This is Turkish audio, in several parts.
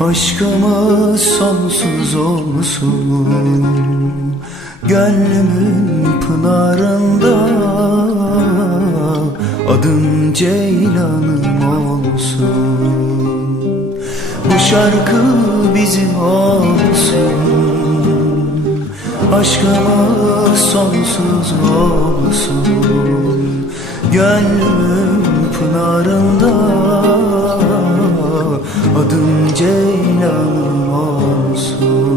Aşkımız sonsuz olsun Gönlümün pınarında Adım Ceylanım olsun. Bu şarkı bizim olsun. Aşkımız sonsuz olsun Gönlümün pınarında Adım Ceylanım olsun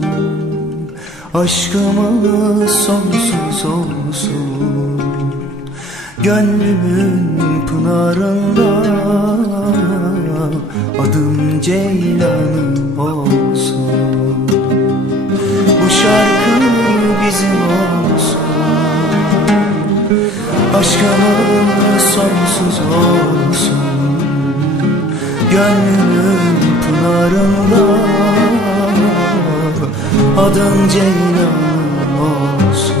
Aşkımız sonsuz olsun Gönlümün pınarında Adım Ceylanım olsun Bu şarkı bizim olsun Aşkımız sonsuz olsun Gönlümün pınarında Adım Ceylan olsun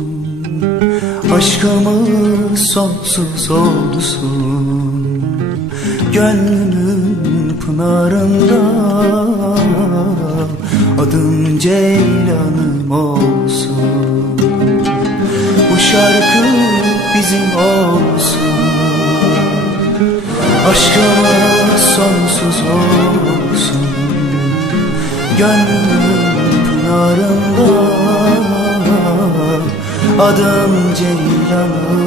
Aşkımız sonsuz olsun. Gönlümün pınarında Adım Ceylanım olsun. Bu şarkı bizim olsun. Aşkımız sonsuz olsun. Gönlümün pınarında Adım Ceylanım